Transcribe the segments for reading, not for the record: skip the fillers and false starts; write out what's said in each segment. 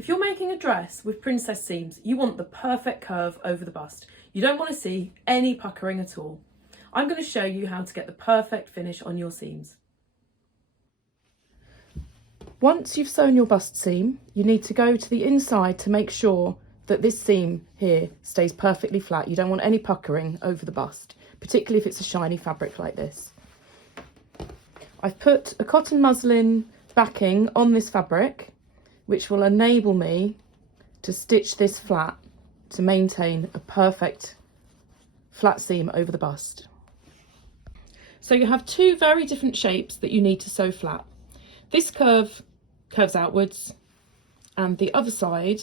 If you're making a dress with princess seams, you want the perfect curve over the bust. You don't want to see any puckering at all. I'm going to show you how to get the perfect finish on your seams. Once you've sewn your bust seam, you need to go to the inside to make sure that this seam here stays perfectly flat. You don't want any puckering over the bust, particularly if it's a shiny fabric like this. I've put a cotton muslin backing on this fabric, which will enable me to stitch this flat to maintain a perfect flat seam over the bust. So you have two very different shapes that you need to sew flat. This curves outwards and the other side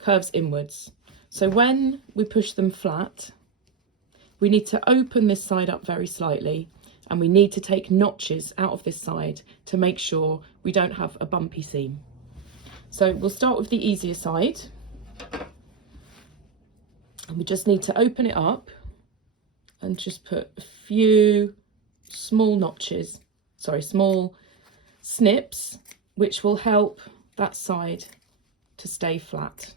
curves inwards. So when we push them flat, we need to open this side up very slightly, and we need to take notches out of this side to make sure we don't have a bumpy seam. So we'll start with the easier side, and we just need to open it up and just put a few small snips, which will help that side to stay flat,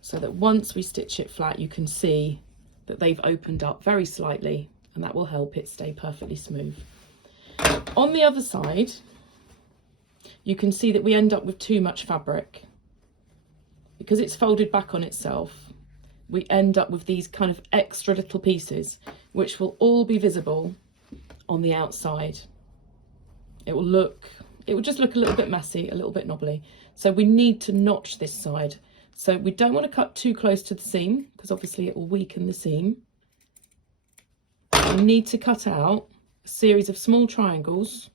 so that once we stitch it flat you can see that they've opened up very slightly, and that will help it stay perfectly smooth. On the other side, you can see that we end up with too much fabric. Because it's folded back on itself, we end up with these kind of extra little pieces, which will all be visible on the outside. It will just look a little bit messy, a little bit knobbly. So we need to notch this side. So we don't want to cut too close to the seam, because obviously it will weaken the seam. We need to cut out a series of small triangles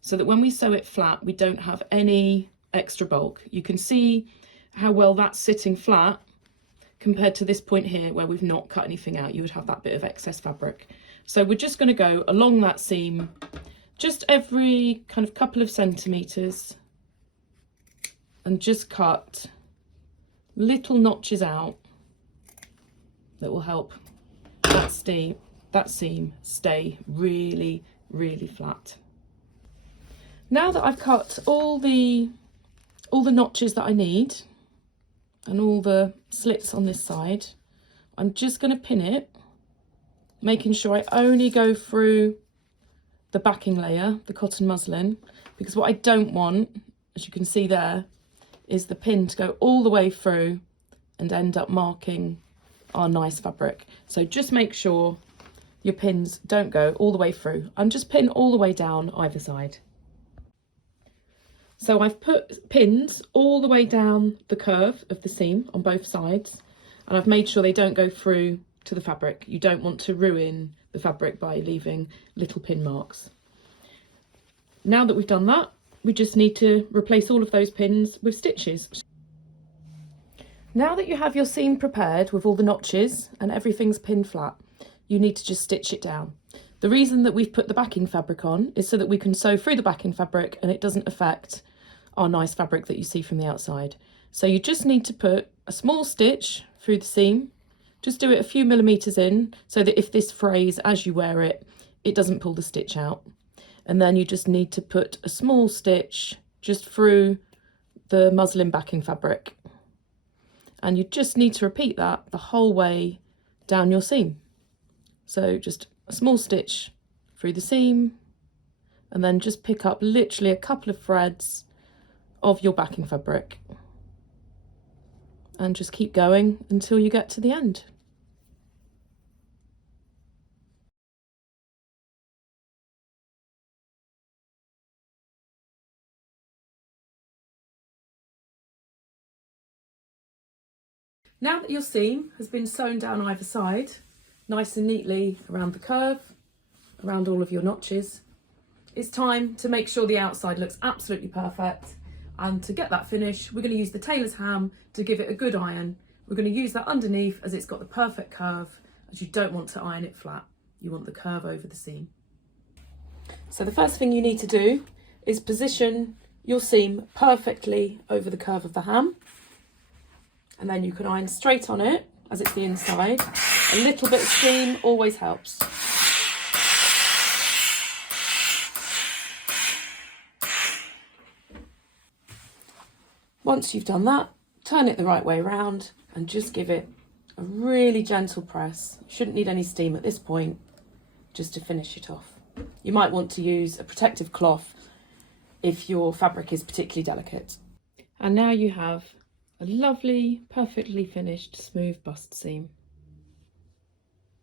so that when we sew it flat, we don't have any extra bulk. You can see how well that's sitting flat compared to this point here where we've not cut anything out. You would have that bit of excess fabric. So we're just going to go along that seam just every kind of couple of centimetres and just cut little notches out that will help that seam stay really, really flat. Now that I've cut all the notches that I need and all the slits on this side, I'm just going to pin it, making sure I only go through the backing layer, the cotton muslin, because what I don't want, as you can see there, is the pin to go all the way through and end up marking our nice fabric. So just make sure your pins don't go all the way through, and just pin all the way down either side. So I've put pins all the way down the curve of the seam on both sides, and I've made sure they don't go through to the fabric. You don't want to ruin the fabric by leaving little pin marks. Now that we've done that, we just need to replace all of those pins with stitches. Now that you have your seam prepared with all the notches and everything's pinned flat, you need to just stitch it down. The reason that we've put the backing fabric on is so that we can sew through the backing fabric and it doesn't affect our nice fabric that you see from the outside. So you just need to put a small stitch through the seam. Just do it a few millimetres in so that if this frays as you wear it, it doesn't pull the stitch out. And then you just need to put a small stitch just through the muslin backing fabric. And you just need to repeat that the whole way down your seam. So just a small stitch through the seam, and then just pick up literally a couple of threads of your backing fabric and just keep going until you get to the end. Now that your seam has been sewn down either side, nice and neatly around the curve, around all of your notches, it's time to make sure the outside looks absolutely perfect. And to get that finish, we're going to use the tailor's ham to give it a good iron. We're going to use that underneath as it's got the perfect curve, as you don't want to iron it flat. You want the curve over the seam. So the first thing you need to do is position your seam perfectly over the curve of the ham. And then you can iron straight on it as it's the inside. A little bit of steam always helps. Once you've done that, turn it the right way around and just give it a really gentle press. You shouldn't need any steam at this point, just to finish it off. You might want to use a protective cloth if your fabric is particularly delicate. And now you have a lovely, perfectly finished smooth bust seam.